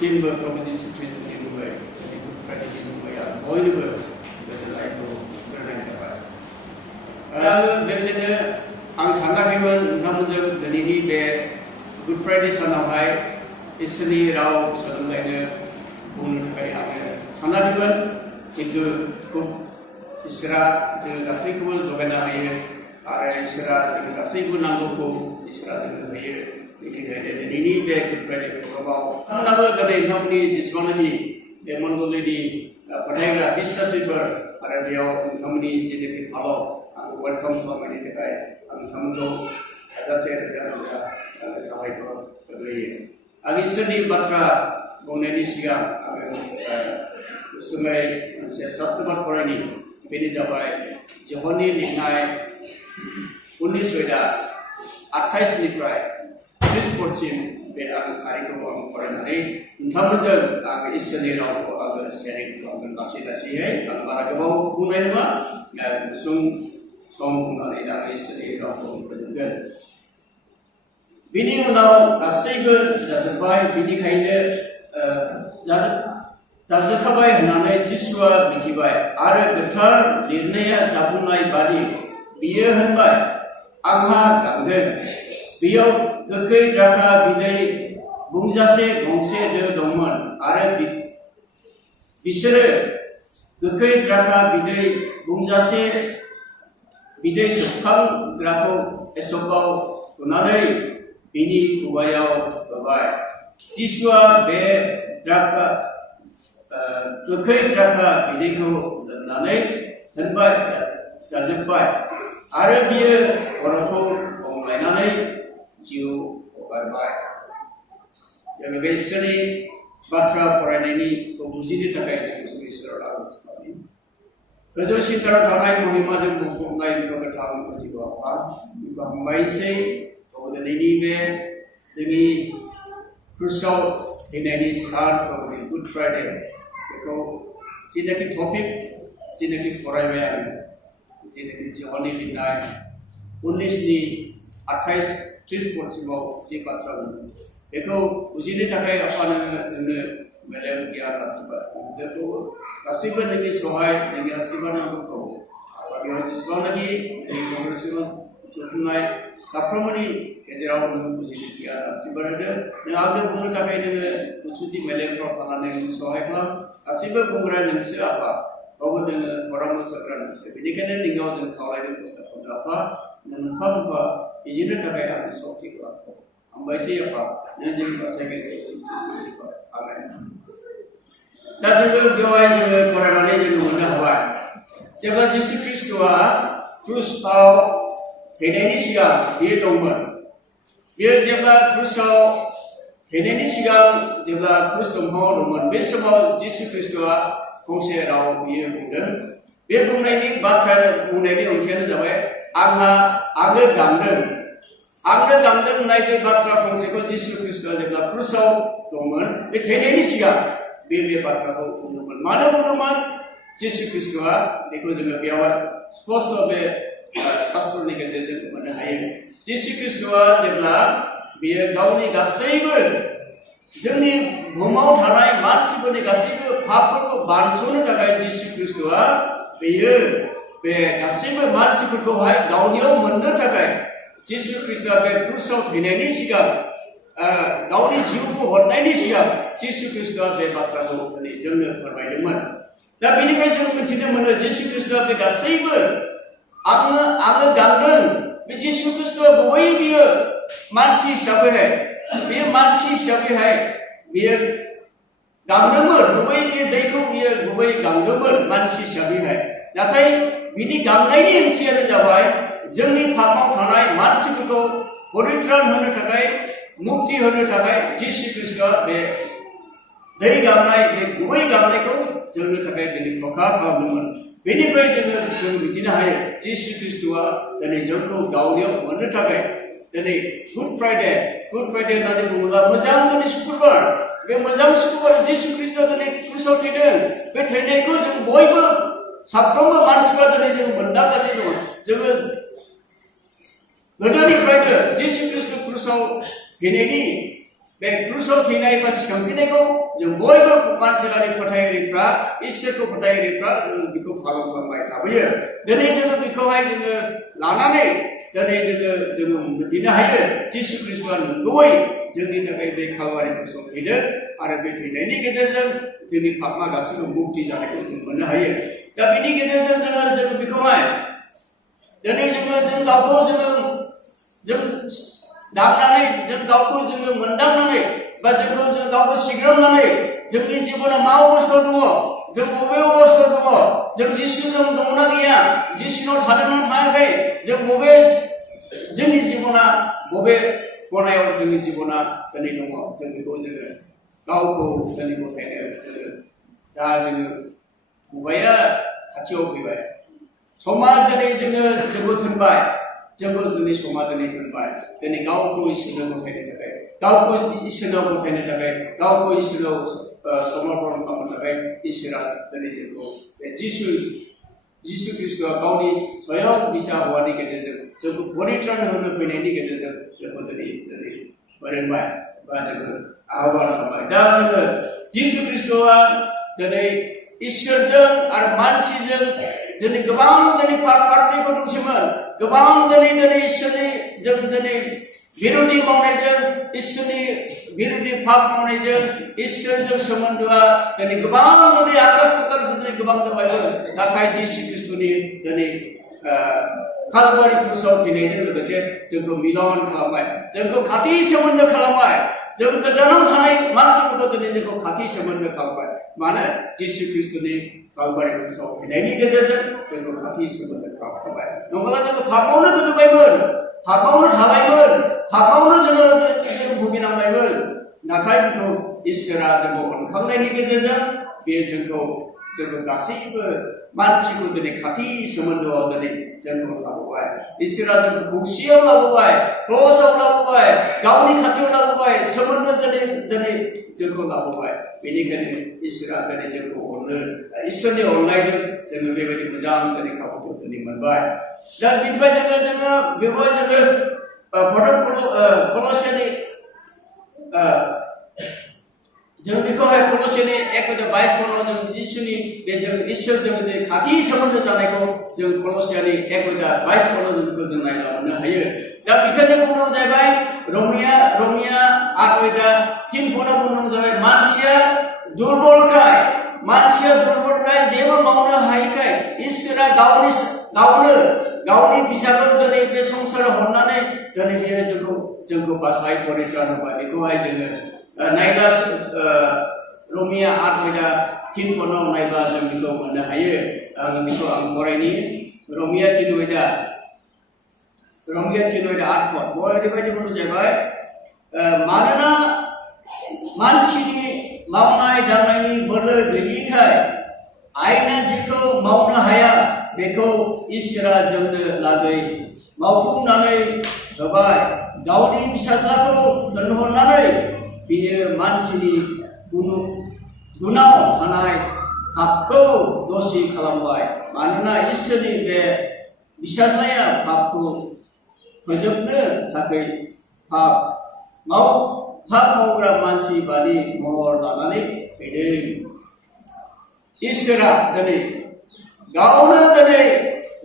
सिनबो प्रभु जिसु ख्रिस्टनि मुङै गुड फ्राइडेनि मुङै आं बयनोबो गोजोननायखौ फोरमायनो थाखाय आङो बेबायदिनो आं सानाखैमोन नोंथांमोनजों दिनैनि बे गुड फ्राइडे सानावहाय इसोरनि राव सोलोंलायनो बुंनो थाखाय आङो सानाखैमोन खिन्थु खुब इसोरा जों गासैखौबो जगायना होयो आरो इसोरा जों गासैबो नांगौखौ इसोरा जोंनो होयो बेनिखायनो दिनैनि बे गुड फ्राइडे प्रग्रामाव नोंथांमोनाबो दिनै नोंथांमोननि जेसेबांनाखि बे मण्डलिनि फोथायग्रा बिश्वासिफोर आरो बेयाव नोंथांमोननि जेनोखि हाबाव आंखौ वेलकाम खालामनायनि थाखाय आं नोंथांमोनखौ हाजासे रोजा रोजा साबायखर होयो आं इसोरनि बाथ्रा बुंनायनि सिगां आङो गुसुङै मोनसे शास्त्रबाद फरायनि बेनो जाबाय जहननि लिरनाय 19 28निफ्राय 30 पदसिम बे आं सारिखौ आं फरायनानै नोंथांमोनजों आङो इसोरनि रावखौ आङो शेयारिं खालामगोन लासै लासैयै आं बारा गोबाव बुंनाय नङा गुसुं सम बुंनानै आं इसोरनि रावखौ फोजोबगोन बिनि उनाव गासैबो जाजोब्बाय बिनिखायनो जाजोबखाबाय होननानै जिसुआ मिथिबाय आरो गोथार लिरनाया जाफुंनाय बादि बियो होनबाय आंहा गांदों बेयाव गोखै द्राखा बिदै बुंजासे गंसे दो दंमोन आरो बिसोरो गोखै द्राखा बिदै बुंजासे बिदै सोबखांग्राखौ एसबाव थुनानै बिनि खुगायाव होबाय जिसुआ बे गोखै द्राखा बिदैखौ लोंनानै होनबाय जाजोब्बाय आरो बियो खर'खौ गंग्लायनानै जिउ हगारबाय जोङो बे इसोरनि बाथ्रा फरायनायनिखौ बुजिनो थाखाय जों इसोराव आर'ज खालामो गोजौसिनथाराव थानाय महिमाजों बुंफबनाय गोथां जिउ आफा बिखौ हामबायसै दिनैनि बे जोंनि क्रुसाव थैनायनि सान गुड फ्राइडे बेखौ जेनाखि टपिक जेनाखि फरायबाय आङो जेनाखि जहननि लिरनाय 19-28-30 पदसिमाव जे बाथ्रा बुंदों बेखौ बुजिनो थाखाय आफानो जोंनो मेलेम गियान आसिरबाद बेखौ गासैबो नोंनि सहाय नोंनि आसिरबाद नांगौखौ आफा बेयाव जेसेबांनाखि जोंनि कंग्रेसआव जथुमनाय साफ्रोमबोनि गेजेराव नों बुजिनो गियान आसिरबाद होदो नों आंनो बुंनो थाखाय नोङो गुसुथि मेलेमफ्राव थानानै नों सहाय खालाम गासैबो बुंग्रा नोंसो आफा रावबो नोङो परामर्श होग्रा नोंसो बेनिखायनो नोंनाव जों खावलायदों प्रस्ताबखौ आफा नों मोनफा मोनफा बिजिरनो थाखाय आंनो सक्ति खालामखौ हामबायसै आफा नों जोंनि बासायगिरिखौ आमेन दा जोङो बेवहाय जोङो फरायनानै जोङो मोननो हाबाय जेब्ला जिसु ख्रिस्ट'आ क्रुसाव थैनायनि सिगां बियो दंमोन बियो जेब्ला क्रुसाव थैनायनि सिगां जेब्ला क्रुस दंफाङाव दंमोन बे समाव जिसु ख्रिस्ट'आ फंसे राव बियो बुंदों बे बुंनायनि बुंनायनि ओंथियानो जाबाय आङो गांदों होननाय बे बाथ्रा फंसेखौ जिसु ख्रिस्ट'आ जेब्ला क्रुसाव दंमोन बे थैनायनि सिगां बे बाथ्राखौ बुंदोंमोन मानो बुंदोंमोन जिसु ख्रिस्ट'आ बेखौ जोङो बेयाव स्पष्ट बे शास्त्रनि गेजेरजों मोननो हायो जिसु ख्रिस्ट'आ जेब्ला बियो गावनि गासैबो जोंनि बुहुमाव थानाय मानसिफोरनि गासैबो पापफोरखौ बानस'नो थाखाय जिसु ख्रिस्ट'आ बेयो बे गासैबो मानसिफोरखौहाय गावनियाव मोननो थाखाय जिसु ख्रिस्ट'आ बे क्रुसाव थैनायनि सिगां गावनि जिउखौ हरनायनि सिगां जिसु ख्रिस्ट'आ बे बाथ्राखौ जोंनो फोरमायदोंमोन दा बेनिफ्राय जों मिथिनो मोनो जिसु ख्रिस्ट'आ बे गासैबो आङो गांदों बे जिसु ख्रिस्ट'आ गुबै बियो मानसि हिसाबैहाय बियो मानसि हिसाबैहाय बियो गांदोंमोन गुबै बे दैखौ बियो गुबै गांदोंमोन मानसि हिसाबैहाय नाथाय बिनि गांनायनि ओंथियानो जाबाय जोंनि पापाव थानाय मानसिफोरखौ परित्रान होनो थाखाय मुक्ति होनो थाखाय जिसु ख्रिस्ट'आ बे दै गांनाय बे गुबै गांनायखौ जोंनो थाखाय दिनै प्रकाश खालामदोंमोन बेनिफ्राय जों मिथिनो हायो जिसु ख्रिस्ट'आ दिनै जोंखौ गावनियाव मोननो थाखाय दिनै गुड फ्राइडे होननानै बुङोब्ला मोजां दिनै शुक्रबार बे मोजां शुक्रबार जिसु ख्रिस्ट'आ दिनै क्रुसाव थैदों बे थैनायखौ जों बयबो साफ्रोमबो मानसिफ्रा दिनै जों मोनदांगासिनो दङ जोङो गोदोनिफ्रायनो जिसु ख्रिस्ट' क्रुसाव थैनायनि बे क्रुसाव थैनाय बा सिखांफिननायखौ जों बयबो मानसियारि फोथायारिफ्रा इसोरखौ फोथायारिफ्रा बेखौ फालन खालामबाय थाबोयो दिनै जोङो बेखौहाय जोङो लानानै दिनै जोङो मिथिनो हायो जिसु ख्रीष्टआ नंगौयै जोंनि थाखाय बे कालवारि क्रुसाव थैदों आरो बे थैनायनि गेजेरजों जोंनि पापआ गासैबो मुक्ति जानायखौ जों मोननो हायो दा बेनि गेजेरजों जोङो बेखौहाय दिनै जों गावखौ जों दांनानै जों गावखौ जोङो मोनदांनानै बा जों गावखौ सिग्रोमनानै जोंनि जिबनाव मा अबस्थायाव दङ जों बबे अबस्थायाव दङ जों जिसुजों दंना गैया जिसुनाव थादोंना थायाखै जों बबे जोंनि जिबना बबे खनायाव जोंनि जिबना दिनै दङ जों बेखौ जोङो गावखौ दिनै गथायनो जोङो दा जोङो मुगाया खाथियाव फैबाय समा दिनै जोंबो थोनबाय जोंबो जोंनि समा दिनै थोनबाय दिनै गावखौ इसोरनो गथायनो थाखाय गावखौ इसोरनाव गथायनो थाखाय गावखौ इसोराव समर्पण खालामनो थाखाय इसोरा दिनै जोंखौ बे जिसु ख्रीष्टआ गावनि स्वयं बिसा हौवानि गेजेरजों जोंखौ परित्राण होनो फैनायनि गेजेरजों जोंखौ दिनै फोरोंबाय बा जोङो आह्वान खालामबाय दा जोङो जिसु ख्रीष्टआ दिनै इसोरजों आरो मानसिजों दिनै गोबां दिनै पार्टिफोर दंसैमोन गोबां दिनै इसोरनि जों दिनै बिरोधि मावनायजों इसोरनि बिरोधि पाप मावनायजों इसोरजों सोमोन्दोआ दिनै गोबां दिनै आकाश पाताल दिनै गोबां जाबायमोन नाथाय जिसु ख्रीष्टनि दिनै कालवारि क्रुसाव थैनायजों लोगोसे जोंखौ मिलन खालामबाय जोंखौ खाथि सोमोन्दो खालामबाय जों गोजानाव थानाय मानसिफोरखौ दिनै जोंखौ खाथि सोमोन्दो खालामबाय मानो जिसु ख्रीष्टनि कालवारि क्रुसाव थैनायनि गेजेरजों जोंखौ खाथि सोमोन्दो खालामबाय नङाब्ला जोङो पापावनो गोदोबायमोन पापावनो थाबायमोन पापावनो जोङो भुगिनांबायमोन नाथाय बेखौ इसोरा जोंखौ अनखांनायनि गेजेरजों बे जोंखौ गासैबो मानसिखौ दिनै खाथि सोमोन्दोआव दिनै जोंखौ लाबोबाय इसोरा जोंखौ खौसेयाव लाबोबाय क्ल'सआव लाबोबाय गावनि खाथियाव लाबोबाय सोमोन्दो दिनै जोंखौ लाबोबाय बेनिखायनो इसोरा दिनै जोंखौ अनो इसोरनि अननायजों जोङो बेबायदि मोजां दिनै खाबुखौ दिनै मोनबाय दा बेनिफ्राय जोङो बेवहाय कल'सियानि जों बेखौहाय कल'सियानि 1:22 जों जिसुनि बे जों इसोरजों खाथि सोमोन्दो जानायखौ जों कल'सियानि 1:22 जों बेखौ जों नायना मोननो हायो दा बेखायनो बुंनो जाहैबाय रमिया 8:3 बुंनो जाबाय मानसिया दुर्बलखाय जेबो मावनो हायैखाय इसोरा गावनि फिसाखौ दिनै बे संसाराव हरनानै दिनै बियो जोंखौ बासाय परित्राण होबाय बेखौहाय जोङो नायब्ला रमिया 8:3 नायब्ला जों बेखौ मोननो हायो बेखौ आं फरायनि रमिया 3:8 ओरैबायदि बुंनो जाहैबाय मानोना मानसिनि मावनाय दांनायनि बोलो गैयिखाय आइना जेखौ मावनो हाया बेखौ इसोरा जोंनो लागै मावफुंनानै होबाय गावनि फिसाज्लाखौ दोनहरनानै बियो मानसिनि गुनाव थानाय पापखौ दसि खालामबाय मानोना इसोरनि बे फिसाज्लाया पापखौ फोजोबनो थाखाय पाप मावग्रा मानसि बादि महर लानानै फैदों इसोरा दिनै गावनो दिनै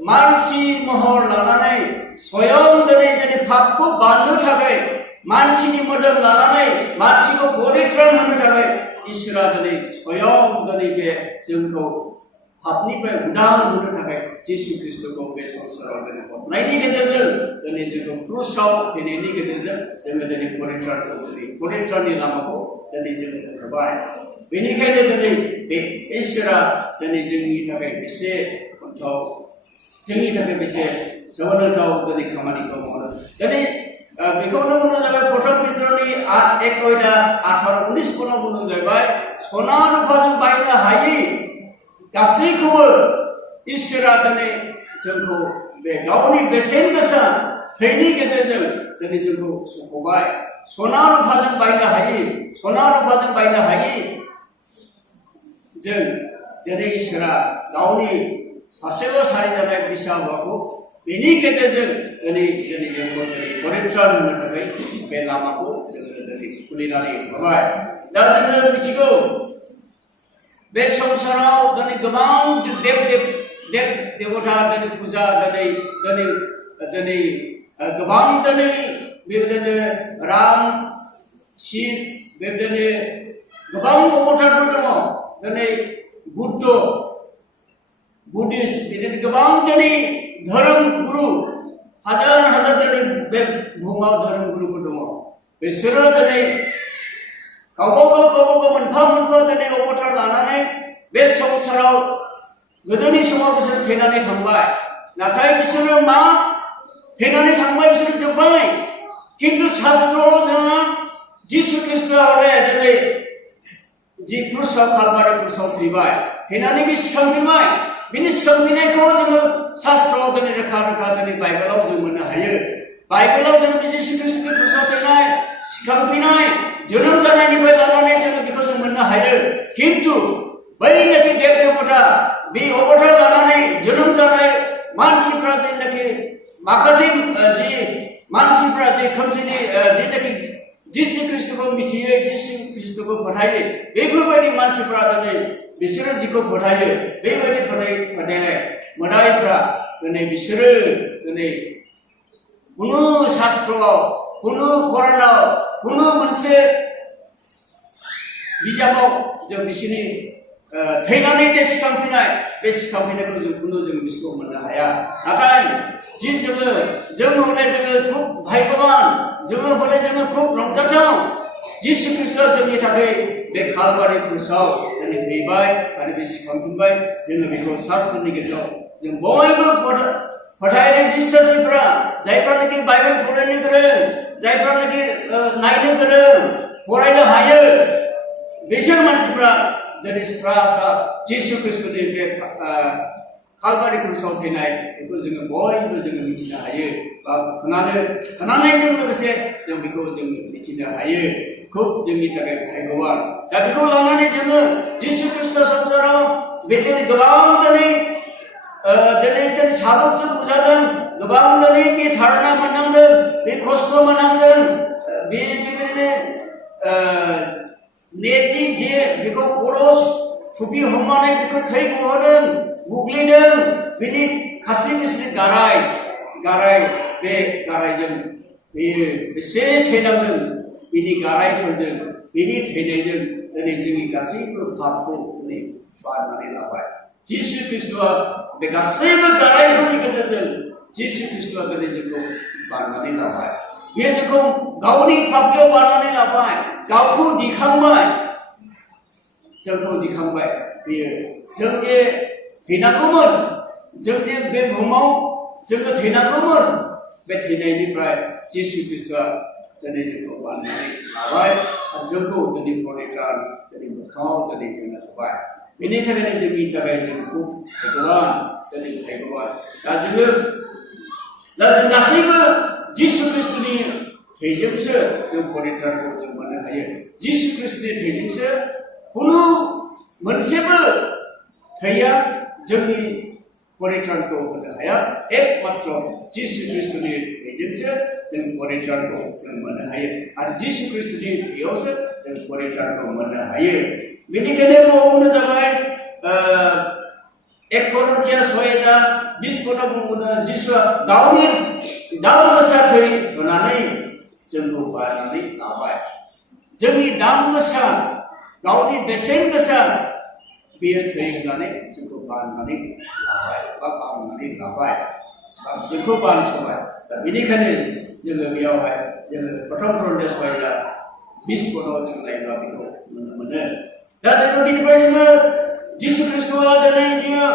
मानसि महर लानानै स्वयं दिनै पापखौ बारनो थाखाय मानसिनि मोदोम लानानै मानसिखौ परित्राण होनो थाखाय इसोरा दिनै स्वयं दिनै बे जोंखौ पापनिफ्राय उदां होनो थाखाय जिसु ख्रीष्टखौ बे संसाराव दिनै हरनायनि गेजेरजों दिनै जोंखौ क्रुसाव थैनायनि गेजेरजों जोङो दिनै परित्राणनि लामाखौ दिनै जोङो होबाय बेनिखायनो दिनै बे इसोरा दिनै जोंनि थाखाय बेसे अनथाव जोंनि थाखाय बेसे सोमोनांथाव दिनै खामानिखौ मावो दिनै बेखौनो बुंनो जाबाय प्रथम पेट्रनि 1:18-19 बुंनो जाबाय सना रुफाजों बायनो हायि गासैखौबो इसोरा दिनै जोंखौ बे गावनि बेसेन गोसा थैनि गेजेरजों दिनै जोंखौ सुख'बाय सना रुफाजों बायनो हायि जों दिनै इसोरा गावनि सासेल' सारि जानाय बिसा हौवाखौ बेनि गेजेरजों दिनै जोंखौ परित्रान होनो थाखाय बे लामाखौ जोङो दिनै खुलिनानै होबाय। दा जोङो मिथिगौ बे संसाराव दिनै गोबां देव देवता दिनै फुजा दिनै गोबां दिनै बेबायदिनो राम शिब बेबायदिनो गोबां अबतारफोर दङ। दिनै बुद्धिस्ट बिदिनो गोबां दिनै धोरोम गुरु हाजार दिनै बे बुहुमाव धोरोम गुरुफोर दङ। बिसोरो दिनै गावबा गाव मोनफा दिनै अबतार लानानै बे संसाराव गोदोनि समाव बिसोर थैनानै थांबाय। नाथाय बिसोरो मा थैनानै थांबाय, बिसोर जोब्बाय। किन्तु शास्त्रआव जोङो जिसु ख्रीष्टआ दिनै जि क्रुसाव कालभारि क्रुसाव थैबाय, थैनानै बे सिखांफिनबाय। बिनि सिखांफिननायखौ जोङो शास्त्रआव दिनै रोखा दिनै बाइबेलाव जों मोननो हायो। बाइबेलाव जोङो जिसु ख्रीष्टनि क्रुसाव थैनाय, सिखांफिननाय, जोनोम जानायनिफ्राय लानानै जोङो बेखौ जों मोननो हायो। किन्तु बैनाखि देव देवता बे अबतार लानानै जोनोम जानाय मानसिफ्रा जेनाखि माखासे जि मानसिफ्रा जे खोमसिनि जेनाखि जिसु ख्रीष्टखौ मिथियो, जिसु ख्रीष्टखौ फोथायो, बेफोरबायदि मानसिफ्रा दिनै बिसोरो जिखौ फोथायो बेबायदि फोथायनाय मोदायफ्रा दिनै बिसोरो दिनै कुनु शास्त्रआव, कुनु कुरानाव, कुनु मोनसे बिजाबाव जों बिसोरनि थैनानै जे सिखांफिननाय बे सिखांफिननायखौ जों बिसोरखौ मोननो हाया। नाथाय जोङो खुब भाग्यवान, जोङो खुब रंजाथाव। जिसु ख्रीष्टआ जोंनि थाखाय बे कालभारि क्रुसाव दिनै थैबाय आरो बे सिखांफिनबाय। जोङो बेखौ शास्त्रनि गेजेराव जों बयबो फोथायनाय बिश्वासिफ्रा, जायफ्रानाखि बाइबेल फरायनो गोरों, जायफ्रानाखि नायनो गोरों, फरायनो हायो, बिसोर मानसिफ्रा दिनै स्रा जिसु ख्रीष्टनि बे कालभारि क्रुसाव थैनाय बेखौ जोङो बयबो मिथिनो हायो बा खोनानायजों लोगोसे जों बेखौ मिथिनो हायो। खुब जोंनि थाखाय भाग्यवान। दा बेखौ लानानै जोङो जिसु ख्रीष्ट संसाराव बेदिनो गोबां दिनै सादुकजों बुजादों, गोबां दिनै बे धारणा मोननांदों, बे खस्थ' मोननांदों, बेबायदिनो नेटनि जे बेखौ खरस थुफि हमनानै बेखौ थै गहोदों, बुग्लिदों, बिनि खास्रि बिस्रि गाराय बे गारायजों बेयो बेसे सैनांदों। बिनि गारायफोरजों, बिनि थैनायजों दिनै जोंनि गासैबो पापखौ दिनै बारनानै लाबाय। जिसु ख्रीष्टआ बे गासैबो गारायफोरनि गेजेरजों जिसु ख्रीष्टआ दिनै जोंखौ बारनानै लाबाय। बेयो जोंखौ गावनि पापखौ बारनानै लाबाय, गावखौ दिखांबाय, जोंखौ दिखांबाय। बेयो जों जे थैनांगौमोन, जों जे बे बुहुमाव जोङो थैनांगौमोन, बे थैनायनिफ्राय जिसु ख्रीष्टआ दिनै जोंखौ बारनानै लाबाय आरो जोंखौ दिनै परित्रान दिनै मोखाङाव दिनै जोंनो होबाय। बेनि थाखायनो जोंनि थाखाय जों खुब भाग्यवान। दा जों गासैबो जिसु ख्रीष्टनि थैजोंसो जों परित्रानखौ जों मोननो हायो। जिसु ख्रीष्टनि थैजोंसो कुनु मोनसेबो थैया जोंनि परित्रानखौ होनो हाया। एकमात्र जिसु ख्रीष्टनि थैजोंसो जों परित्रानखौ जों मोननो हायो आरो जिसु ख्रीष्टनि थैयावसो जों परित्रानखौ मोननो हायो। बेनिखायनो बुंनो जाबाय 1 करिन्थियास 6:20 बुंनो जिसुआ गावनि दाम गोसा थै होनानै जोंखौ बारनानै लाबाय। जोंनि दाम गोसा, गावनि बेसेन गोसा बेयो थै होनानै जोंखौ बारनानै लाबाय बा बांनानै लाबाय, जोंखौ बानसबाय। दा बेनिखायनो जोङो बेयावहाय जोङो प्रथम करिन्थियास 6:20 जों नायोब्ला बेखौ नुनो मोनो। दा जोङो बेनिफ्राय जोङो जिसु ख्रीष्टआ दिनै बियो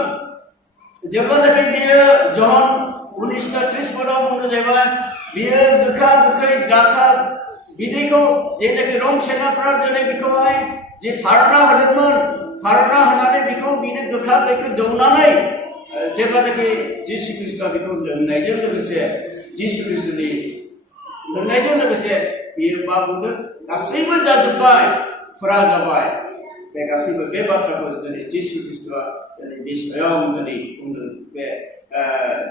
जेब्लानाखि बियो जन 19:30 बुंनो जाबाय, बियो गोखा गोखै दाखा बिदैखौ जेनाखि रम सेनाफ्रा दिनै बेखौहाय जे धारणा होदोंमोन, धारणा होनानै बेखौ बिनो गोखा गोखै दौनानै जेब्लानाखि जिसु ख्रीष्टआ बेखौ लोंनायजों लोगोसे जिसु ख्रीष्टनि लोंनायजों लोगोसे बियो मा बुंदों, गासैबो जाजोब्बाय, फुरा जाबाय। बे गासैबो बे बाथ्राखौ दिनै जिसु ख्रीष्टआ दिनै बे स्वयं दिनै बुंदों। बे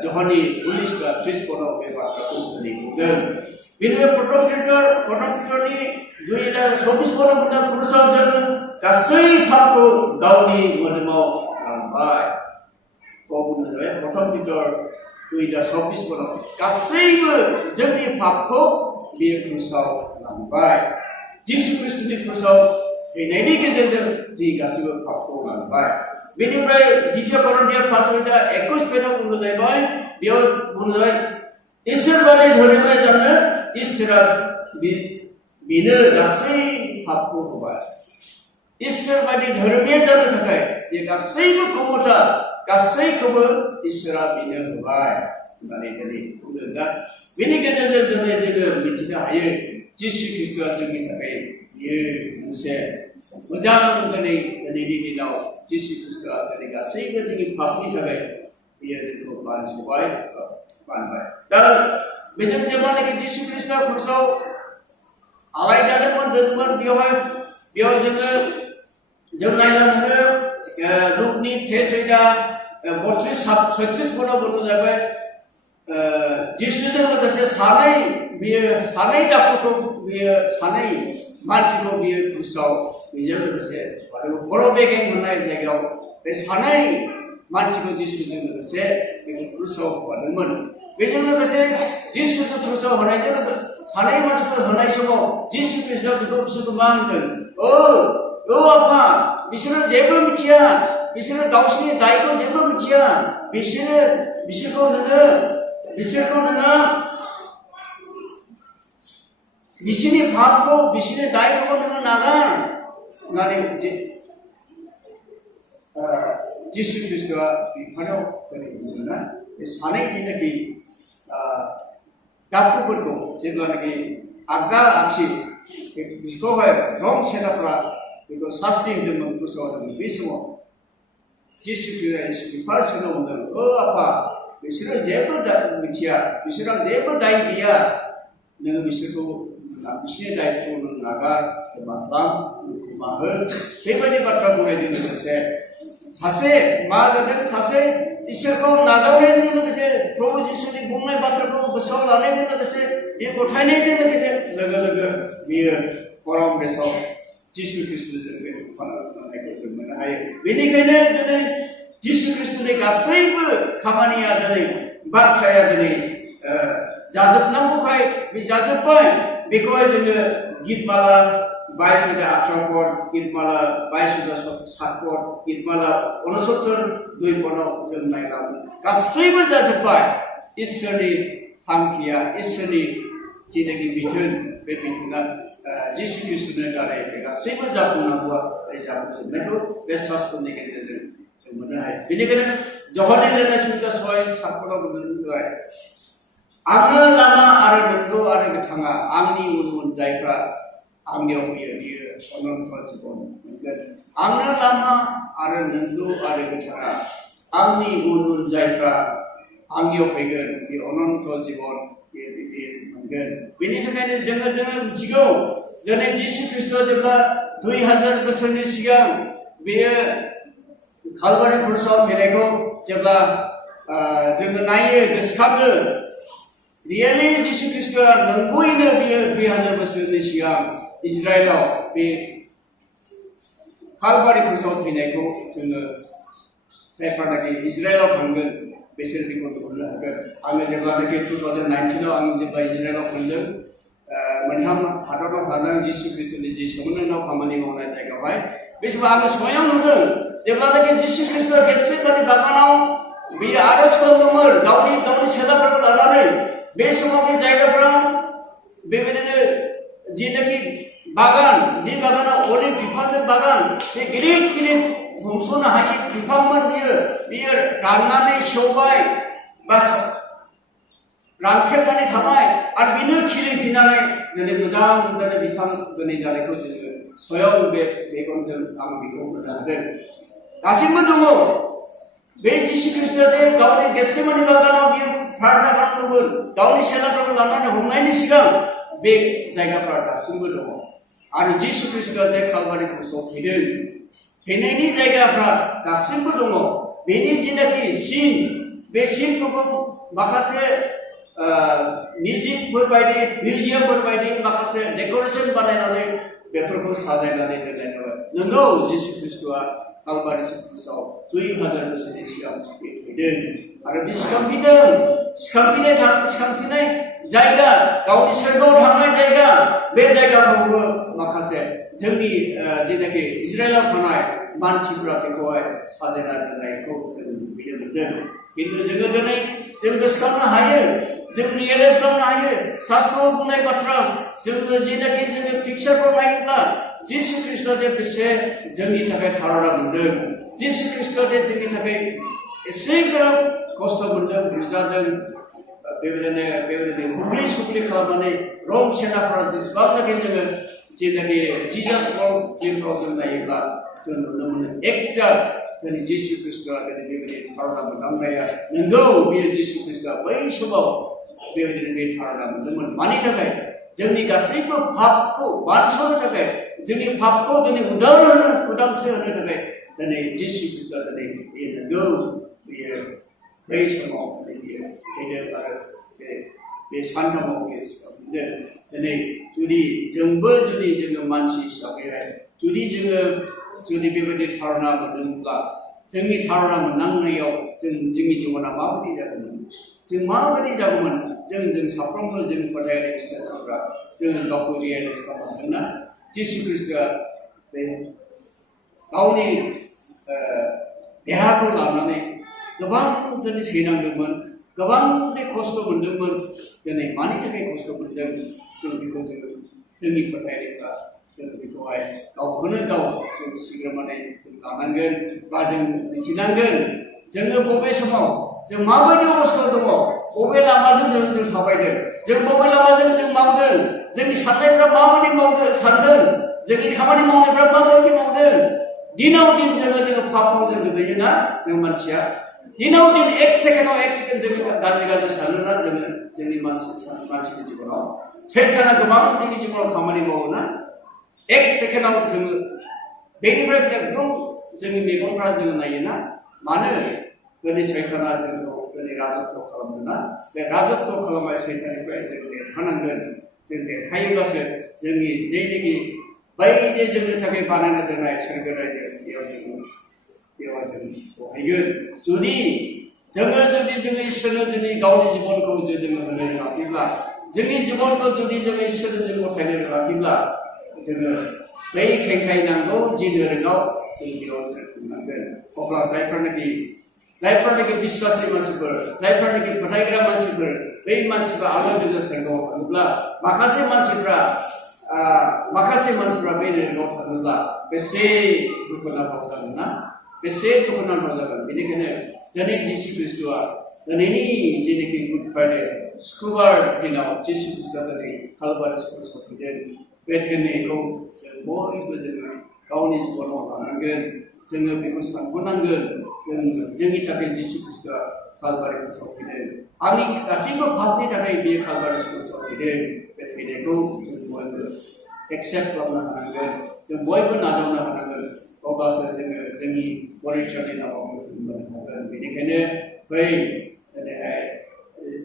Johani tulislah 30 peraw ke bahasa Indonesia dan bila fotografer ni 2024 benar berusaha jangan kasih fakto gauni menemu lambai kau benar fotografer 2024 benar kasih jadi fakto dia berusaha lambai Yesus Kristus ni berusaha ini kita jadi kasih fakto lambai बेनिफ्राय द्वितीय कोरिन्थियर 5:21 पेराव बुंनो जाबाय बेयाव बुंनाय इसोरबादि धोरोमै जानो इसोरा बेनो गासै पापखौ होबाय इसोरबादि धोरोमै जानो थाखाय बे गासैबो क्षमता गासैखौबो इसोरा बेनो होबाय होननानै दिनै बुंदों दा बेनि गेजेरजों जोङो मिथिनो हायो जिसु ख्रीष्टआ जोंनि थाखाय बियो मोनसे मोजां दिनैनि दिनाव जिसु ख्रीष्टआ दिनै गासैबो जोंनि पापनि थाखाय बियो जोंखौ बानसबाय बानबाय दा बेजों जेब्लानाखि जिसु ख्रीष्टआ क्रुसाव आलायजादोंमोन दोनदोंमोन बेयाव जों नायनो मोनो लुकनि टेक्सटआ 36 पदाव बुंनो जाबाय जिसुजों लोगोसे सानै दाखुखौ बियो सानै मानसिखौ बियो क्रुसाव बेजों लोगोसे खर' बेगें मोननाय जायगायाव बे सानै मानसिखौ जिसुजों लोगोसे बेखौ क्रुसाव होफादोंमोन बेजों लोगोसे जिसुखौ क्रुसाव होनायजों सानै मानसिखौ होनाय समाव जिसु ख्रीष्टआ बिसोरखौ मा होनदों औ आफा बिसोरो जेबो मिथिया बिसोरो गावसिनि दायखौ जेबो मिथिया बिसोरखौ नोङो बिसोरनि पापखौ बिसोरनि दायखौ नोङो नागार होननानै जिसु ख्रीष्टआ बिफानाव बुंदोंना बे सानै जेनाखि दाखुफोरखौ जेब्लानाखि आगदा आगसि बिखौहाय रं सेनाफ्रा बेखौ सास्ति होदोंमोन क्रुसाव होदोंमोन बे समाव जिसु ख्रीष्टआ बिफानाव बुंदों आफा बिसोरो जेबो मिथिया बिसोरहा जेबो दाय गैया नोङो बिसोरखौ बिसोरनि दायखौ नों नागार एबा खालाम माहो बेबायदि बाथ्रा बुंनायजों लोगोसे सासे इसोरखौ नाजावनायजों लोगोसे प्रभु जिसुनि बुंनाय बाथ्राखौ गोसोआव लानायजों लोगोसे बेयो गथायनायजों लोगोसे लोगो बियो परम देशआव जिसु ख्रीष्टजों बे फानायखौ जों मोननो हायो बेनिखायनो दिनै जिसु ख्रीष्टनि गासैबो खामानिया दिनै बाथ्राया दिनै जाजोबनांगौखाय बे जाजोब्बाय बेखौहाय जोङो गीतमाला 22:18 पद गीतमाला 22:7 पद गीतमाला 69:2 पदाव जों नायलां गासैबो जाजोब्बाय इसोरनि थांखिया इसोरनि जिनाखि बिथोन बे बिथोना जिसु ख्रीष्टनि दारै बे गासैबो जाफुंनांगौआ बे जाफुंजोबनायखौ बे शास्त्रनि गेजेरजों जों मोननो हायो बेनिखायनो जहरनि लिरनाय सुंद' 6:7 पदाव बुंदों आंनो लामा आरो नंगौ आरो गोथाङा आंनि उन जायफ्रा आंनियाव फैयो बियो अनन्त जिबन मोनगोन आंनो लामा आरो नंगौ आरो गोथाङा आंनि उन जायफ्रा आंनियाव फैगोन बे अनन्त जिबन मोनगोन बेनि थाखायनो जोङो मिथिगौ दिनै जिसु ख्रीष्टआ जेब्ला 2000 बोसोरनि सिगां बेयो कालभारि क्रुसाव थैनायखौ जेब्ला जोङो नायो गोसोखाङो रियेलि जिसु ख्रीष्टआ नंगौयैनो बियो 2000 बोसोरनि सिगां इजराइलाव बे कालभारि क्रुसाव थैनायखौ जोङो जायफ्रानाखि इजराइलाव थांगोन बिसोर बेखौ नुहुरनो हागोन आङो जेब्लानाखि 2019 आं जेब्ला इजराइलाव थांदों मोनथाम हादराव थादों जिसु ख्रीष्टनि जि सोमोनांथाव खामानि मावनाय जायगायावहाय बे समाव आङो समायाव नुदों जेब्लानाखि जिसु ख्रीष्टआ गेटसेमानि बागानाव बियो आरज खालामदोंमोन गावनि सेलाफोरखौ लानानै बे समाव बे जायगाफ्रा बेबायदिनो जिनाखि बागान बे बागानाव अनेक बिफांजों बागान बे गिदिर हमस'नो हायि बिफांमोन बियो राननानै सेवबाय बा रानख्रेबनानै थाबाय आरो बेनो खिलिफिननानै दिनै मोजां बिफां दिनै जानायखौ जोङो स्वयं बे मेगनजों आं बेखौ मोननो हादों दासिमबो दङ बे जिसु ख्रीष्टआ गावनि गेटसेमानि बागानाव बियो प्रार्थना खालामदोंमोन गावनि सेलाफोरखौ लानानै हमनायनि सिगां बे जायगाफ्रा दासिमबो दङ आरो जिसु ख्रीष्टआ जे कालभारि क्रुसाव थैनायनि जायगाफ्रा दासिमबो दङ बेनि जिनाखि सिन बे शिल्पखौ माखासे मिउजियामफोर बायदि माखासे डेक'रेसन बानायनानै बेफोरखौ साजायनानै दोननाय जाबाय। नंगौ जिसु ख्रिस्ट'आ कालभारि क्रुसाव 2000 बोसोरनि सिगां थैदों आरो बे सिखांफिननाय जायगा, गावनि सोरगोआव थांनाय जायगा, बे जायगाखौबो माखासे जोंनि जेनाखि इजराइलाव थानाय मानसिफ्रा बेखौहाय साजायना दोननायखौ जों नुनो मोनदों। किन्तु जोङो दिनै जों गोसोखांनो हायो, जों रियेलाइज खालामनो हायो शास्त्रआव बुंनाय बाथ्रा, जोङो जेनाखि जोङो पिक्चारफोर नायोब्ला जिसु ख्रिस्ट'आ जे बेसे जोंनि थाखाय थारना मोनदों, जिसु ख्रिस्ट'आ जे जोंनि थाखाय एसे गोराब खस्थ' मोनदों, बुजादों, बेबायदिनो बुग्लि सुग्लि खालामनानै रम सेनाफोरा जेसेबांनाखि जोङो जेनाखि जिजास फिल्मफ्राव जों नायोब्ला जों नुनो मोनो एक्जाक्ट दिनै जिसु ख्रिस्ट'आ दिनै बेबायदि थारना मोनदांनाया नंगौ, बेयो जिसु ख्रिस्ट'आ बै समाव बेबायदिनो बे थारना मोनदोंमोन। मानि थाखाय? जोंनि गासैबो पापखौ बानस'नो थाखाय, जोंनि पापखौ दिनै उदांस्रि होनो थाखाय दिनै जिसु ख्रिस्ट'आ दिनै बे नंगौ, बेयो बै समाव बियो फैदों आरो बे सानथामाव बियो सिखांफिनदों। दिनै जोङो मानसि हिसाबैहाय जुदि बेबायदि धारणा मोनदोंब्ला, जोंनि धारणा मोननांनायाव जोंनि जिबना माबायदि जागौमोन? जों माबायदि जागौमोन? जों साफ्रोमबो जों फोथायनाय बिश्वासिफ्रा जोङो गावखौ रियेलाइज खालामदोंना जिसु ख्रिस्ट'आ बे गावनि देहाखौ लानानै गोबां दिनै सैनांदोंमोन, गोबां खस्थ' मोनदोंमोन। दिनै मानि थाखाय खस्थ' मोनदों? जों बेखौ जोंनि फोथायनायफ्रा जों बेखौहाय गावखौनो गाव जों सिग्रोमनानै जों लानांगोन बा जों मिथिनांगोन। जोङो बबे समाव जों माबायदि अबस्थायाव दङ, बबे लामाजों जों थाबायदों, जों बबे लामाजों जों मावदों, जोंनि साननायफ्रा माबायदि सानदों, जोंनि खामानि मावनायफ्रा माबायदि मावदों। दिनाव दिन जोङो पापाव जों गोलैयोना जों मानसिया, दिनाव दिन एक सेकेन्ड जोङो गाज्रि सानोना जोंनि मानसिनि जिबनाव सैताना गोबां जोंनि जिबनाव खामानि मावोना। एक सेकेन्डआव जोङो बेनिफ्राय एकदम जोंनि मेगनफ्रा जोङो नायोना। मानो? दिनै सैताना जोंखौ दिनै राजत्व खालामोना। बे राजत्व खालामनाय सैताननिफ्राय जों देरहानांगोन। जों देरहायोब्लासो जोंनि जेनोखि बायदि जोंनि थाखाय बानायना दोननाय सोरगो रायजो बेयाव जों सहैगोन। जुदि जोङो इसोरनो जोंनि गावनि जिबनखौ जोङो होनो रोङाखैब्ला, जोंनि जिबनखौ जुदि जोङो इसोरनो जों गथायनो रोङाखैब्ला, जोङो बै खेंखायनांगौ जि दोरोङाव जों बेयाव जों थांनांगोन। अब्ला जायफोरनाखि बिश्वासि मानसिफोर, जायफोरनाखि फोथायग्रा मानसिफोर, बै मानसिफ्रा आलो गोजोन सोरगोआव थाङोब्ला, माखासे मानसिफ्रा बै दोरोङाव थाङोब्ला बेसे दुखुनांथाव जागोन ना, बेसे दुखुनांथाव जागोन। बेनिखायनो दिनै जिसु ख्रिस्ट'आ दिनैनि जेनाखि गुड फ्राइडे सुक्रुबार दिनाव जिसु ख्रिस्ट'आ दिनै कालभारि क्रुसाव फैदों। बे दिनैखौ जों बयबो गावनि जिबनाव लानांगोन। जोङो बेखौ सानहरनांगोन, जोंनि थाखाय जिसु ख्रिस्ट'आ कालभारि क्रुसाव फैदों। आंनि गासैबो पापनि थाखाय बे कालभारि क्रुसाव फैदों। बे फैनायखौ जों बयबो एक्सेप्ट खालामनो हानांगोन, जों बयबो नाजावनो हानांगोन। अब्लासो जोङो जोंनि परिचयनि नामाव जों मोननो हागोन। बेनिखायनो बै दिनैहाय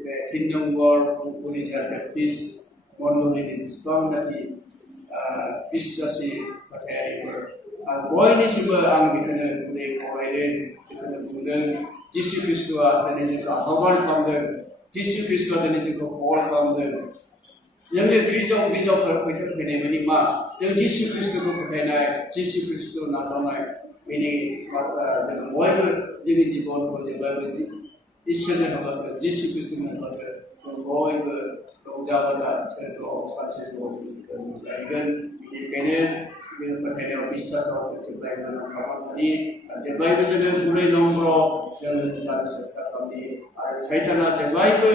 बे 3 नम्बर उरिष्या बेप्टिस्ट मण्डलिनि जेसेबांनाखि बिश्वासि फोथायारिफोर, बयनिसिमबो आं बेखौनो गुरै खावलायदों, बेखौनो बुंदों। जिसु ख्रिस्ट'आ दिनै जोंखौ आह्वान खालामदों, जिसु ख्रिस्ट'आ दिनै जोंखौ कल खालामदों। जोङो गिर्जाफोर फैनाय माने मा? जों जिसु ख्रिस्ट'खौ फोथायनाय, जिसु ख्रिस्ट' नाजावनाय, बेनि जों बयबो जोंनि जिबनखौ जेब्लाबो इसोरनो होब्लासो, जिसु ख्रिस्ट'नो होब्लासो जों बयबो रंजा बाजा सोरगोआव सानसे समाव मोनलायगोन। बेनिखायनो जों फोथायनायाव बिश्वासाव जों जेब्लायबो नांथाबनानै जेब्लायबो जोङो गुरै नम्र जों जानो सेस्था खालामनि। आरो सैताना जेब्लायबो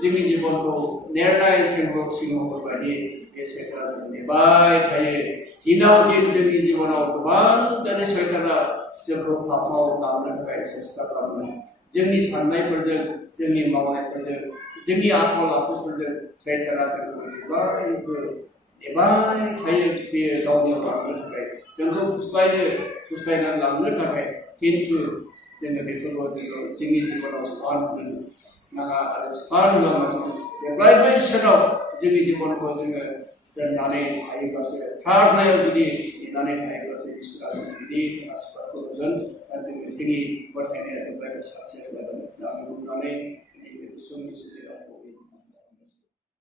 जोंनि जिबनखौ नेरनाय सिंहफोर बायदि बे सैताना जों नेबाय थायो। दिनाव दिन जोंनि जिबनाव गोबां दिनै सैताना जोंखौ पापाव लांनो थाखाय सेस्था खालामो। जोंनि साननायफोरजों, जोंनि मावनायफोरजों, जोंनि आखल आखुफोरजों सैताना जोंखौ जेब्लायबो नेबाय थायो। बेयो गावनियाव लांनो थाखाय, जोंखौ फुस्लायनानै लांनो थाखाय। खिन्थु जोङो बेफोरखौ जोंनि जिबनाव स्थान होनो नाङा आरो स्थान होआलासे जेब्लायबो इसोराव जोंनि जिबनखौ जोङो दोननानै थायोब्लासो प्रार्थनायाव जुदि नेनानै थायोब्लासो इसोरा गिदिर आशीर्बादखौ होगोन आरो जोंनि फोथायनाया जेब्लायबो